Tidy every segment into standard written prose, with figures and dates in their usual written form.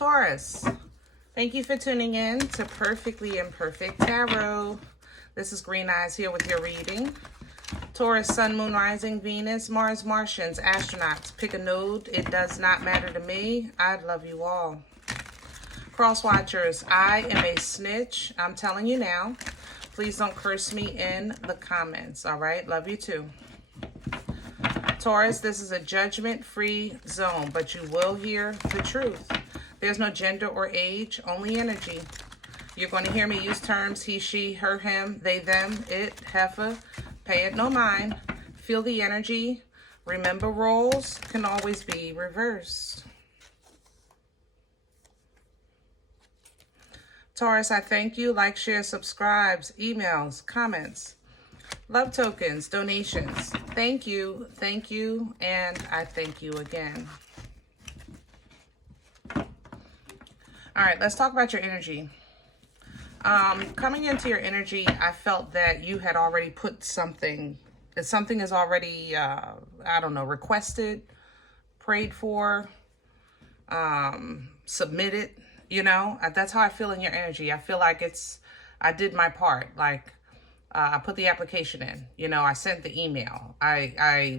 Taurus, thank you for tuning in to Perfectly Imperfect Tarot. This is Green Eyes here with your reading. Taurus, Sun, Moon, Rising, Venus, Mars, Martians, astronauts. Pick a node. It does not matter to me. I love you all. Cross watchers, I am a snitch. I'm telling you now. Please don't curse me in the comments, all right? Love you too. Taurus, this is a judgment-free zone, but you will hear the truth. There's no gender or age, only energy. You're going to hear me use terms he, she, her, him, they, them, it, heifer. Pay it no mind. Feel the energy. Remember, roles can always be reversed. Taurus, I thank you. Like, share, subscribes, emails, comments, love tokens, donations. Thank you, and I thank you again. All right, let's talk about your energy. Coming into your energy, I felt that you had already put something, that something is already, I don't know, requested, prayed for, submitted, you know. That's how I feel in your energy. I feel like I did my part. Like, I put the application in, you know, I sent the email,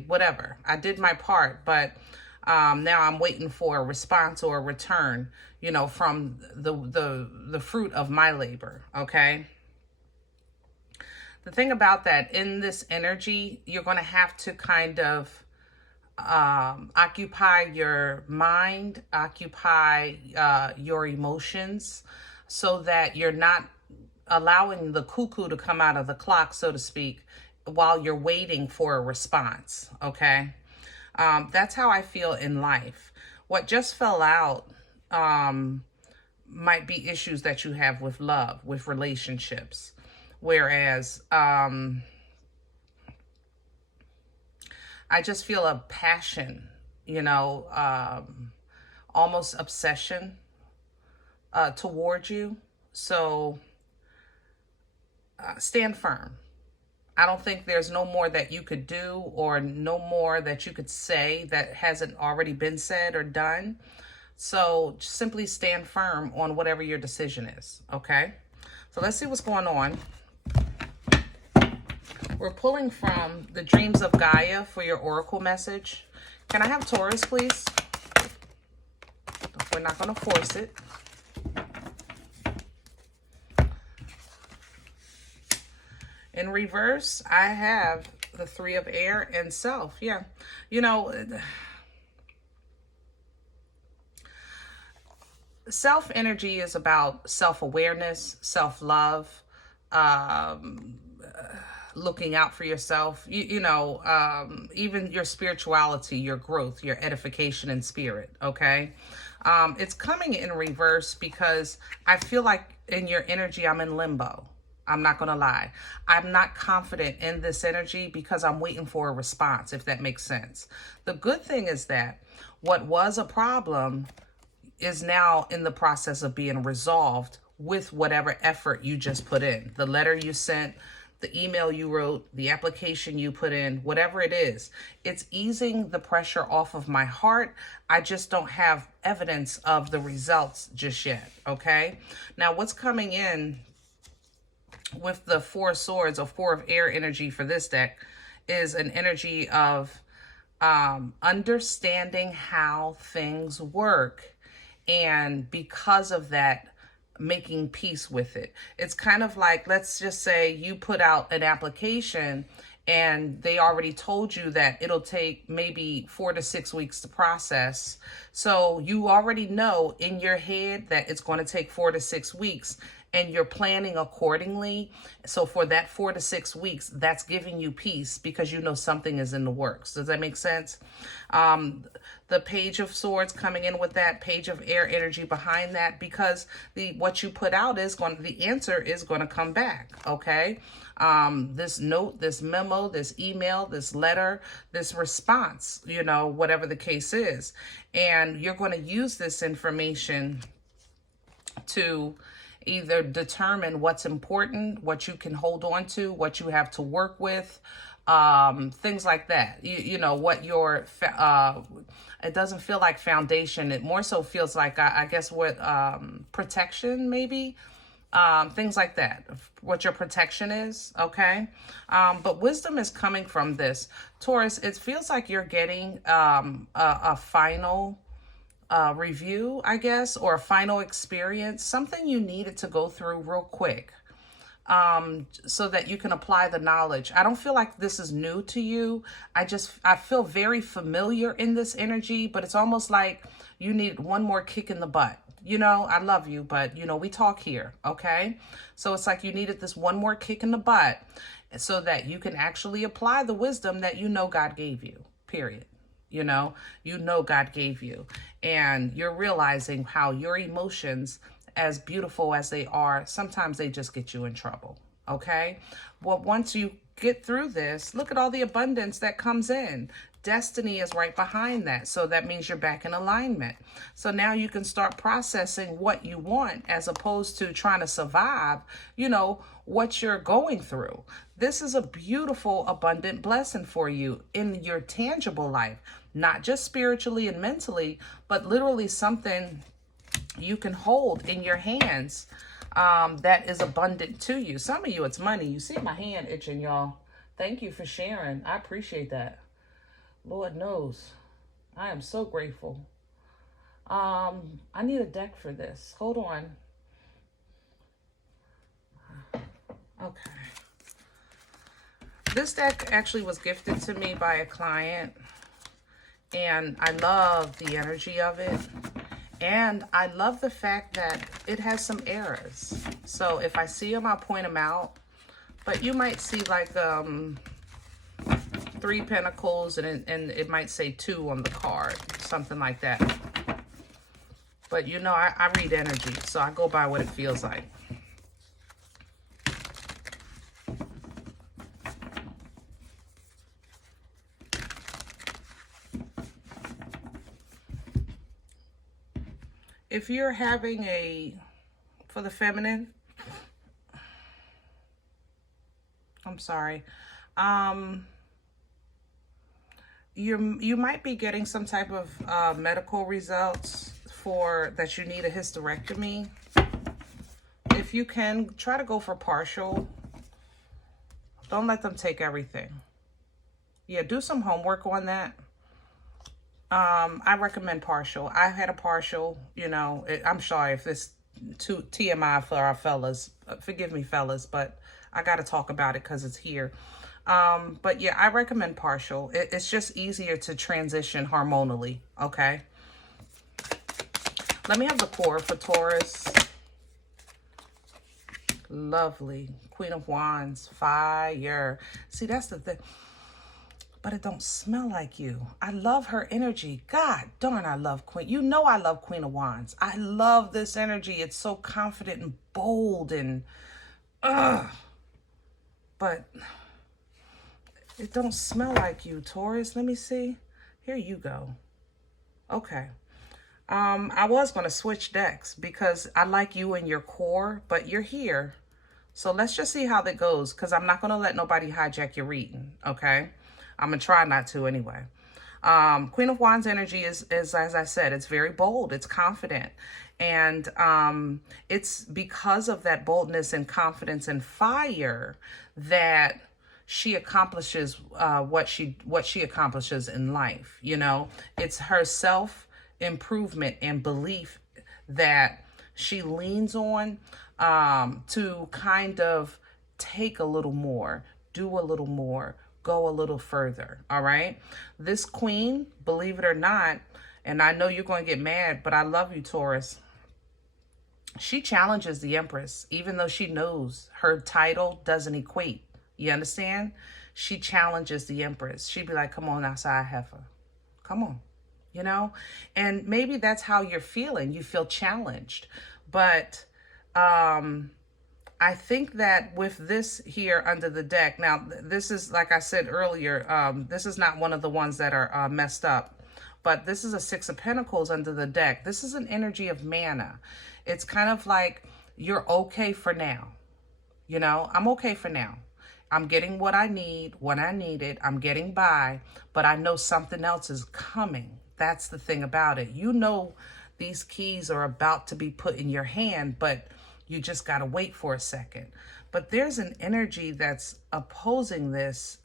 whatever. I did my part, but now I'm waiting for a response or a return, you know, from the fruit of my labor, okay? The thing about that, in this energy, you're going to have to kind of occupy your mind, occupy your emotions, so that you're not allowing the cuckoo to come out of the clock, so to speak, while you're waiting for a response, okay? That's how I feel in life. What just fell out might be issues that you have with love, with relationships. Whereas I just feel a passion, you know, almost obsession towards you. So stand firm. I don't think there's no more that you could do or no more that you could say that hasn't already been said or done. So simply stand firm on whatever your decision is, okay? So let's see what's going on. We're pulling from the Dreams of Gaia for your oracle message. Can I have Taurus, please? We're not going to force it. In reverse, I have the Three of Air and Self. Yeah. You know, self energy is about self-awareness, self-love, looking out for yourself, you know, even your spirituality, your growth, your edification in spirit, okay? It's coming in reverse because I feel like in your energy, I'm in limbo. I'm not going to lie. I'm not confident in this energy because I'm waiting for a response, if that makes sense. The good thing is that what was a problem is now in the process of being resolved with whatever effort you just put in. The letter you sent, the email you wrote, the application you put in, whatever it is, it's easing the pressure off of my heart. I just don't have evidence of the results just yet, okay? Now, what's coming in with the Four of Swords or Four of Air energy for this deck is an energy of understanding how things work, and because of that, making peace with it. It's kind of like, let's just say you put out an application and they already told you that it'll take maybe 4 to 6 weeks to process. So you already know in your head that it's going to take 4 to 6 weeks, and you're planning accordingly. So for that 4 to 6 weeks, that's giving you peace because you know something is in the works. Does that make sense? The Page of Swords coming in with that Page of Air energy behind that, because what you put out is the answer is going to come back, okay? This note, this memo, this email, this letter, this response, you know, whatever the case is. And you're going to use this information to either determine what's important, what you can hold on to, what you have to work with, things like that. You know, what your, it doesn't feel like foundation. It more so feels like, I guess what, protection maybe, things like that, what your protection is, okay? But wisdom is coming from this. Taurus, it feels like you're getting a final review, I guess, or a final experience, something you needed to go through real quick, so that you can apply the knowledge. I don't feel like this is new to you. I feel very familiar in this energy, but it's almost like you need one more kick in the butt. You know, I love you, but, you know, we talk here, okay? So it's like you needed this one more kick in the butt so that you can actually apply the wisdom that you know God gave you, period. You know God gave you. And you're realizing how your emotions, as beautiful as they are, sometimes they just get you in trouble, okay? Well, once you get through this, look at all the abundance that comes in. Destiny is right behind that. So that means you're back in alignment. So now you can start processing what you want as opposed to trying to survive, you know, what you're going through. This is a beautiful, abundant blessing for you in your tangible life, not just spiritually and mentally, but literally something you can hold in your hands that is abundant to you. Some of you, it's money. You see my hand itching, y'all. Thank you for sharing. I appreciate that. Lord knows. I am so grateful. I need a deck for this. Hold on. Okay. This deck actually was gifted to me by a client, and I love the energy of it. And I love the fact that it has some errors. So if I see them, I'll point them out. But you might see like 3 pentacles and it might say 2 on the card, something like that. But you know, I read energy, so I go by what it feels like. If you're having for the feminine, I'm sorry, you might be getting some type of medical results for that you need a hysterectomy. If you can, try to go for partial. Don't let them take everything. Yeah, do some homework on that. I recommend partial. I had a partial, you know. I'm sorry if it's too TMI for our fellas. Forgive me, fellas, but I got to talk about it because it's here. But yeah, I recommend partial. It's just easier to transition hormonally, okay? Let me have the core for Taurus. Lovely. Queen of Wands. Fire. See, that's the thing. But it don't smell like you. I love her energy. God darn, I love Queen. You know I love Queen of Wands. I love this energy. It's so confident and bold and but it don't smell like you, Taurus. Let me see. Here you go. Okay. I was going to switch decks because I like you in your core, but you're here. So let's just see how that goes, because I'm not going to let nobody hijack your reading, okay? I'm going to try not to anyway. Queen of Wands energy is, as I said, it's very bold. It's confident. And it's because of that boldness and confidence and fire that she accomplishes what she accomplishes in life. You know, it's her self-improvement and belief that she leans on to kind of take a little more, do a little more, go a little further, all right? This queen, believe it or not, and I know you're going to get mad, but I love you, Taurus. She challenges the Empress, even though she knows her title doesn't equate. You understand? She challenges the Empress. She'd be like, come on outside, heifer. Come on, you know? And maybe that's how you're feeling. You feel challenged. But I think that with this here under the deck, now this is, like I said earlier, this is not one of the ones that are messed up, but this is a 6 of Pentacles under the deck. This is an energy of mana. It's kind of like you're okay for now. You know, I'm okay for now. I'm getting what I need when I need it. I'm getting by, but I know something else is coming. That's the thing about it. You know these keys are about to be put in your hand, but you just got to wait for a second. But there's an energy that's opposing this.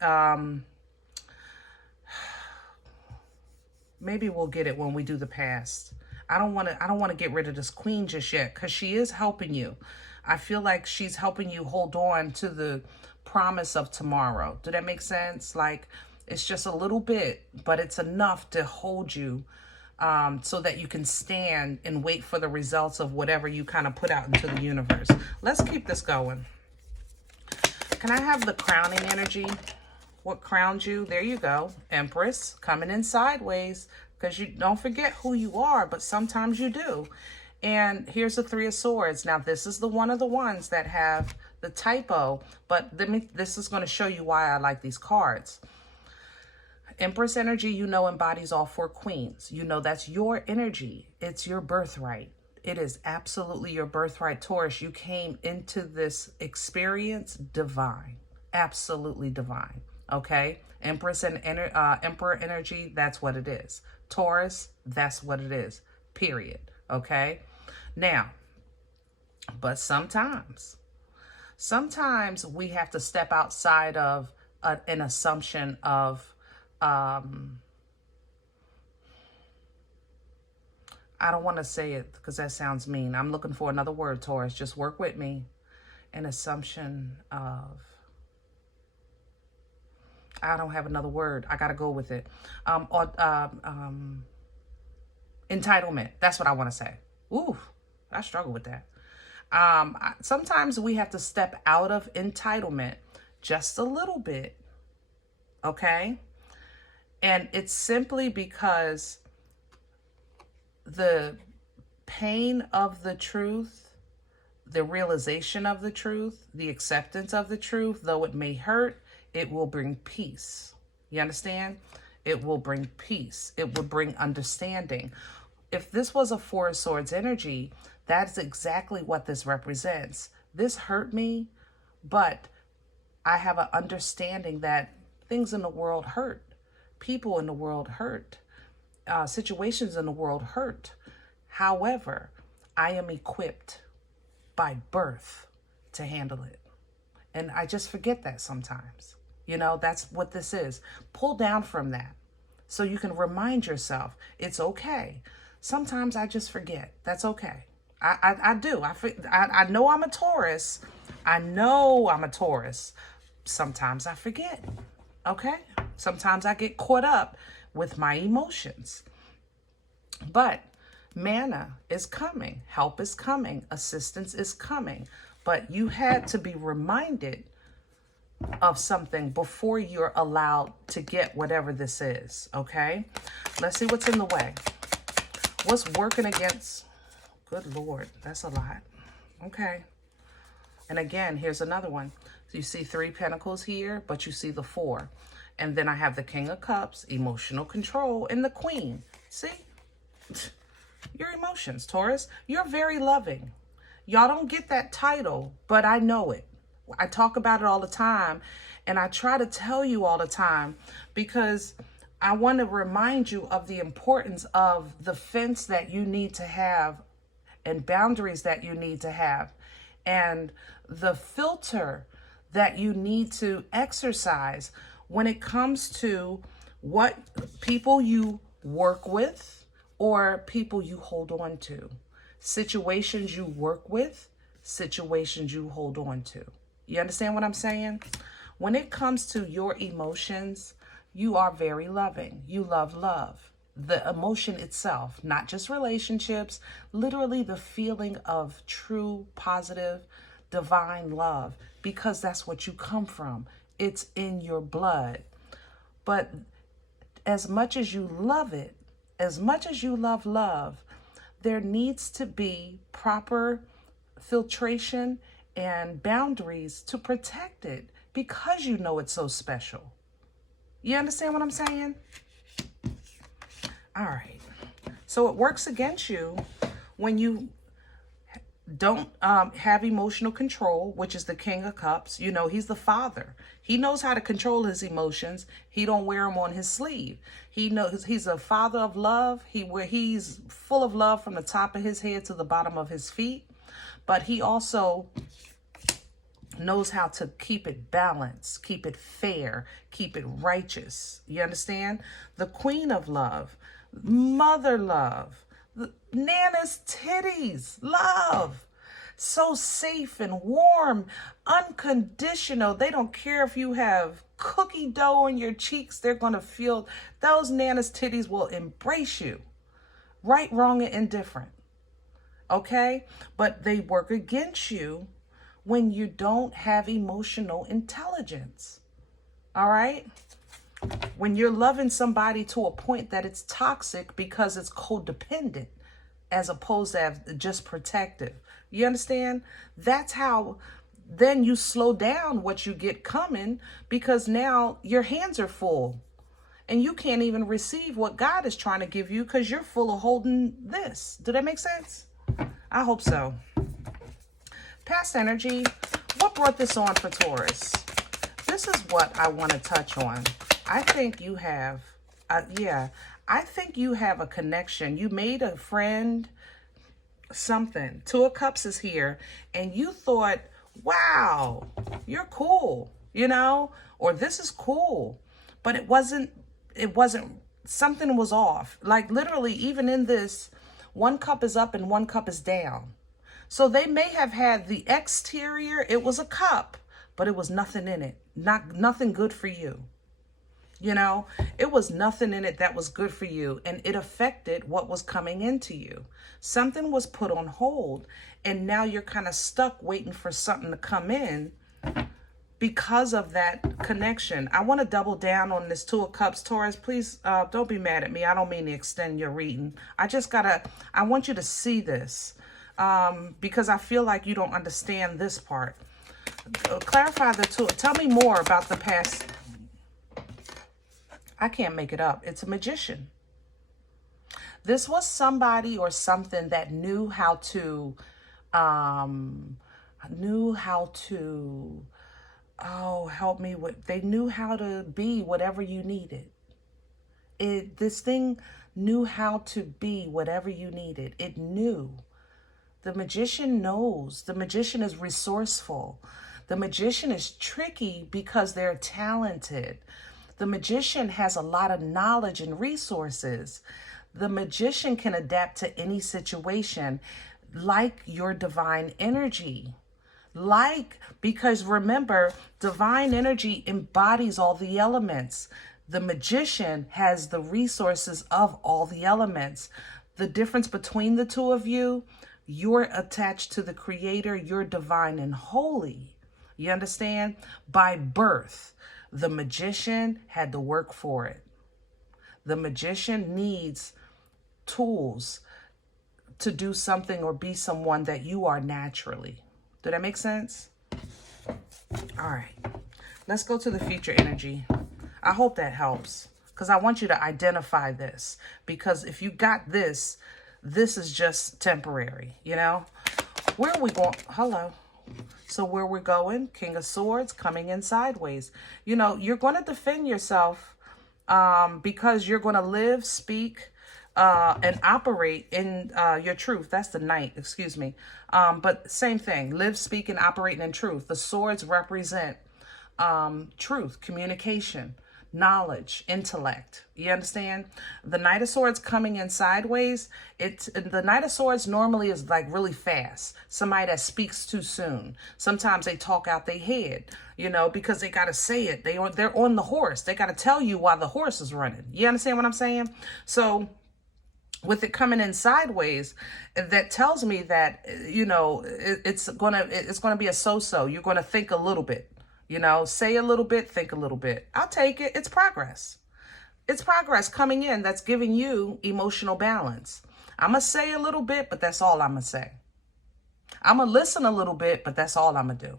Maybe we'll get it when we do the past. I don't want to get rid of this queen just yet, because she is helping you. I feel like she's helping you hold on to the promise of tomorrow. Did that make sense? Like, it's just a little bit, but it's enough to hold you, so that you can stand and wait for the results of whatever you kind of put out into the universe. Let's keep this going. Can I have the crowning energy? What crowned you? There you go. Empress coming in sideways, because you don't forget who you are, but sometimes you do. And here's the Three of Swords. Now, this is the one of the ones that have the typo, but this is going to show you why I like these cards. Empress energy, you know, embodies all four queens. You know that's your energy. It's your birthright. It is absolutely your birthright, Taurus. You came into this experience divine. Absolutely divine. Okay? Empress and Emperor energy, that's what it is. Taurus, that's what it is. Period. Okay? Now, but sometimes we have to step outside of an assumption of, I don't want to say it because that sounds mean. I'm looking for another word, Taurus. Just work with me. An assumption of, I don't have another word. I got to go with it. Entitlement. That's what I want to say. Ooh, I struggle with that. Sometimes we have to step out of entitlement just a little bit. Okay? And it's simply because the pain of the truth, the realization of the truth, the acceptance of the truth, though it may hurt, it will bring peace. You understand? It will bring peace. It will bring understanding. If this was a Four of Swords energy, that's exactly what this represents. This hurt me, but I have an understanding that things in the world hurt. People in the world hurt. Situations in the world hurt. However, I am equipped by birth to handle it. And I just forget that sometimes. You know, that's what this is. Pull down from that so you can remind yourself it's okay. Sometimes I just forget. That's okay. I do. I know I'm a Taurus. I know I'm a Taurus. Sometimes I forget. Okay? Sometimes I get caught up with my emotions. But manna is coming. Help is coming. Assistance is coming. But you had to be reminded of something before you're allowed to get whatever this is. Okay? Let's see what's in the way. What's working against? Good Lord, that's a lot. Okay. And again, here's another one. So you see 3 pentacles here, but you see the 4. And then I have the King of Cups, emotional control, and the Queen. See? Your emotions, Taurus. You're very loving. Y'all don't get that title, but I know it. I talk about it all the time, and I try to tell you all the time because I want to remind you of the importance of the fence that you need to have and boundaries that you need to have and the filter that you need to exercise when it comes to what people you work with or people you hold on to. Situations you work with, situations you hold on to. You understand what I'm saying? When it comes to your emotions, you are very loving. You love love. The emotion itself, not just relationships, literally the feeling of true, positive, divine love, because that's what you come from. It's in your blood. But as much as you love it, as much as you love love, there needs to be proper filtration and boundaries to protect it because you know it's so special. You understand what I'm saying? All right. So it works against you when you Don't have emotional control, which is the King of Cups. You know, he's the father. He knows how to control his emotions. He don't wear them on his sleeve. He knows he's a father of love. He's full of love from the top of his head to the bottom of his feet. But he also knows how to keep it balanced, keep it fair, keep it righteous. You understand? The Queen of Love, Mother Love, Nana's titties, love. So safe and warm, unconditional. They don't care if you have cookie dough on your cheeks. They're going to feel those Nana's titties will embrace you. Right, wrong, and indifferent. Okay? But they work against you when you don't have emotional intelligence. All right? When you're loving somebody to a point that it's toxic because it's codependent as opposed to just protective. You understand? That's how then you slow down what you get coming, because now your hands are full and you can't even receive what God is trying to give you because you're full of holding this. Did that make sense? I hope so. Past energy. What brought this on for Taurus? This is what I want to touch on. I think you have, I think you have a connection. You made a friend, something. Two of Cups is here, and you thought, wow, you're cool, you know, or this is cool. But it wasn't, something was off. Like literally, even in this, one cup is up and one cup is down. So they may have had the exterior, it was a cup, but it was nothing in it. Nothing good for you. You know, it was nothing in it that was good for you, and it affected what was coming into you. Something was put on hold, and now you're kind of stuck waiting for something to come in because of that connection. I want to double down on this Two of Cups. Taurus, please don't be mad at me. I don't mean to extend your reading. I want you to see this because I feel like you don't understand this part. Clarify the two. Tell me more about the past. I can't make it up. It's a magician. This was somebody or something that knew how to, oh, help me with, they knew how to be whatever you needed. This thing knew how to be whatever you needed. It knew. The magician knows. The magician is resourceful. The magician is tricky because they're talented. The magician has a lot of knowledge and resources. The magician can adapt to any situation, like your divine energy. Because remember, divine energy embodies all the elements. The magician has the resources of all the elements. The difference between the two of you, you're attached to the Creator. You're divine and holy. You understand? By birth. The magician had to work for it. The magician needs tools to do something or be someone that you are naturally. Did that make sense? All right. Let's go to the future energy. I hope that helps, because I want you to identify this, because if you got this, this is just temporary, you know? Where are we going? Hello. So where we're going, King of Swords coming in sideways. You know, you're going to defend yourself because you're going to live, speak, and operate in your truth. That's the Knight, excuse me. But same thing, live, speak, and operate in truth. The swords represent truth, communication, knowledge, intellect. You understand? The Knight of Swords coming in sideways, the Knight of Swords normally is like really fast. Somebody that speaks too soon. Sometimes they talk out their head, you know, because they got to say it. They're on the horse. They got to tell you why the horse is running. You understand what I'm saying? So with it coming in sideways, that tells me that, you know, it's gonna be a so-so. You're gonna think a little bit. You know, say a little bit, think a little bit. I'll take it. It's progress. It's progress coming in that's giving you emotional balance. I'm going to say a little bit, but that's all I'm going to say. I'm going to listen a little bit, but that's all I'm going to do.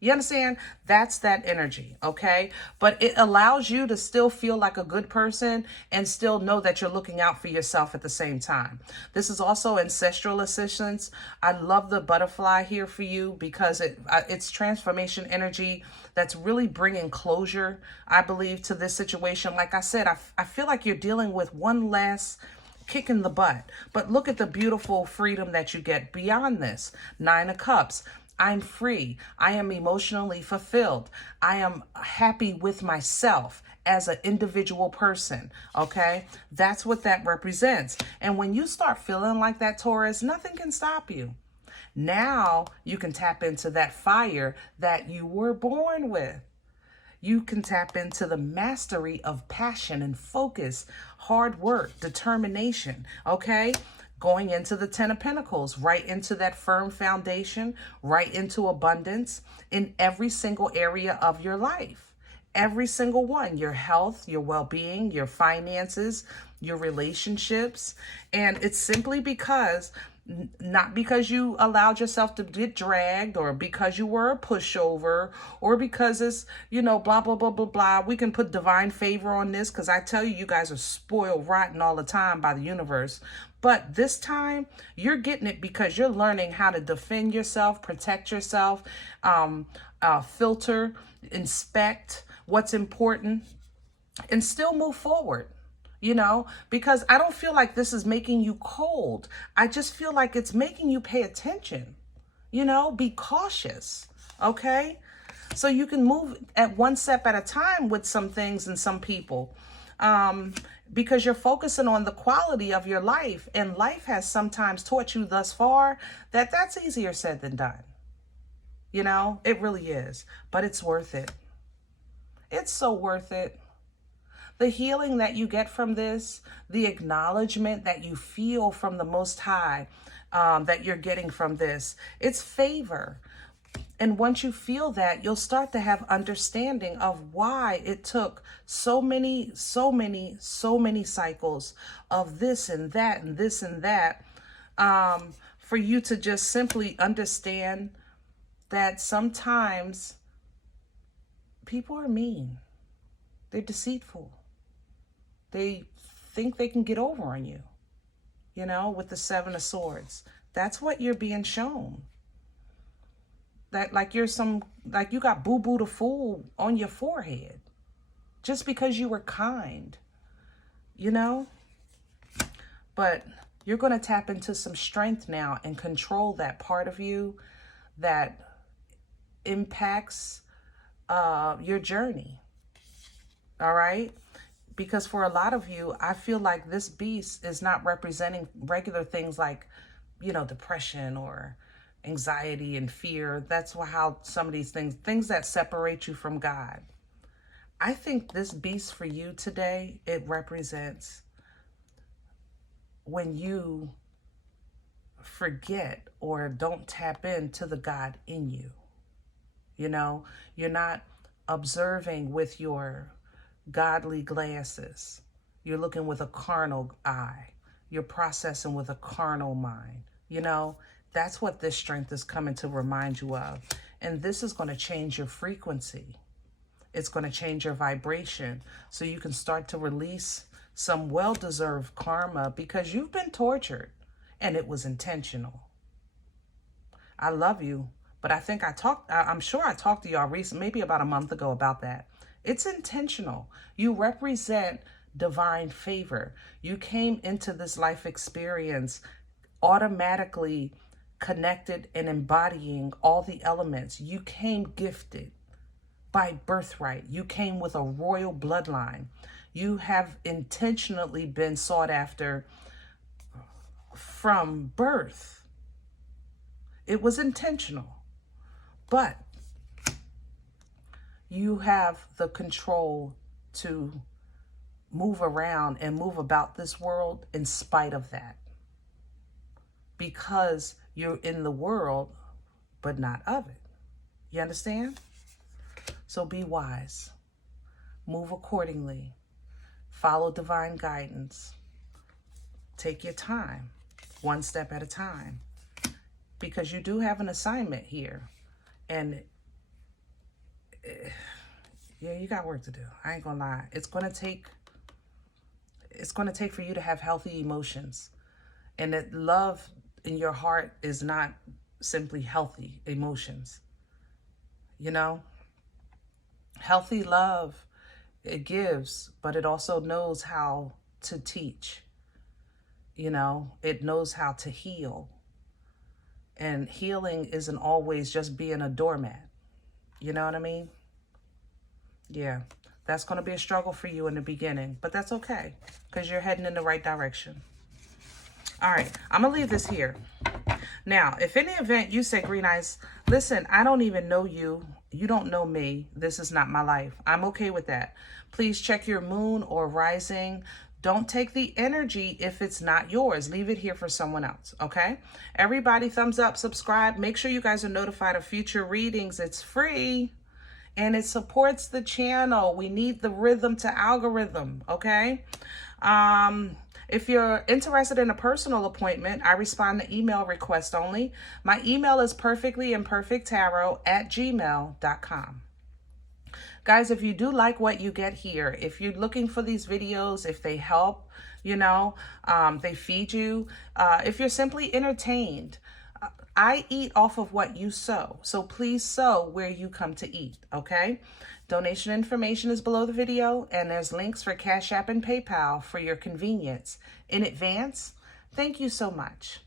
You understand? That's that energy, okay? But it allows you to still feel like a good person and still know that you're looking out for yourself at the same time. This is also ancestral assistance. I love the butterfly here for you because it's transformation energy that's really bringing closure, I believe, to this situation. Like I said, I feel like you're dealing with one last kick in the butt. But look at the beautiful freedom that you get beyond this. 9 of Cups. I'm free. I am emotionally fulfilled. I am happy with myself as an individual person, okay? That's what that represents. And when you start feeling like that, Taurus, nothing can stop you. Now you can tap into that fire that you were born with. You can tap into the mastery of passion and focus, hard work, determination, okay? Going into the 10 of Pentacles, right into that firm foundation, right into abundance in every single area of your life. Every single one, your health, your well-being, your finances, your relationships. And it's simply because, not because you allowed yourself to get dragged or because you were a pushover or because it's, blah, blah, blah, blah, blah. We can put divine favor on this because I tell you, you guys are spoiled rotten all the time by the universe. But this time, you're getting it because you're learning how to defend yourself, protect yourself, filter, inspect what's important, and still move forward. Because I don't feel like this is making you cold. I just feel like it's making you pay attention, be cautious, okay? So you can move at one step at a time with some things and some people, because you're focusing on the quality of your life, and life has sometimes taught you thus far that that's easier said than done. It really is, but it's worth it. It's so worth it. The healing that you get from this, the acknowledgement that you feel from the Most High, that you're getting from this, it's favor. And once you feel that, you'll start to have understanding of why it took so many cycles of this and that and this and that, for you to just simply understand that sometimes people are mean. They're deceitful. They think they can get over on you, with the 7 of Swords. That's what you're being shown. That like you got boo-boo the fool on your forehead just because you were kind, But you're going to tap into some strength now and control that part of you that impacts your journey. All right? Because for a lot of you, I feel like this beast is not representing regular things like, depression or anxiety and fear. That's how some of these things that separate you from God. I think this beast for you today, it represents when you forget or don't tap into the God in you. You're not observing with your godly glasses. You're looking with a carnal eye. You're processing with a carnal mind. That's what this strength is coming to remind you of. And this is going to change your frequency. It's going to change your vibration so you can start to release some well-deserved karma because you've been tortured and it was intentional. I love you, but I think I'm sure I talked to y'all recently, maybe about a month ago about that. It's intentional. You represent divine favor. You came into this life experience automatically connected and embodying all the elements. You came gifted by birthright. You came with a royal bloodline. You have intentionally been sought after from birth. It was intentional, but you have the control to move around and move about this world in spite of that. Because you're in the world, but not of it. You understand? So be wise. Move accordingly. Follow divine guidance. Take your time, one step at a time. Because you do have an assignment here. And yeah, you got work to do. I ain't gonna lie. It's gonna take for you to have healthy emotions. And that love in your heart is not simply healthy emotions. You know? Healthy love, it gives, but it also knows how to teach. You know, it knows how to heal. And healing isn't always just being a doormat. You know what I mean? Yeah, that's going to be a struggle for you in the beginning, but that's okay because you're heading in the right direction. All right, I'm going to leave this here. Now, if in the event you say, Green Eyes, listen, I don't even know you. You don't know me. This is not my life. I'm okay with that. Please check your moon or rising. Don't take the energy if it's not yours. Leave it here for someone else, okay? Everybody, thumbs up, subscribe. Make sure you guys are notified of future readings. It's free, and it supports the channel. We need the rhythm to algorithm, okay? If you're interested in a personal appointment, I respond to email requests only. My email is perfectlyimperfecttarot@gmail.com. Guys, if you do like what you get here, if you're looking for these videos, if they help, you know, they feed you, if you're simply entertained, I eat off of what you sow. So please sow where you come to eat, okay? Donation information is below the video, and there's links for Cash App and PayPal for your convenience. In advance, thank you so much.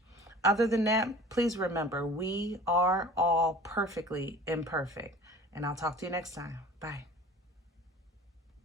Other than that, please remember, we are all perfectly imperfect. And I'll talk to you next time. Bye.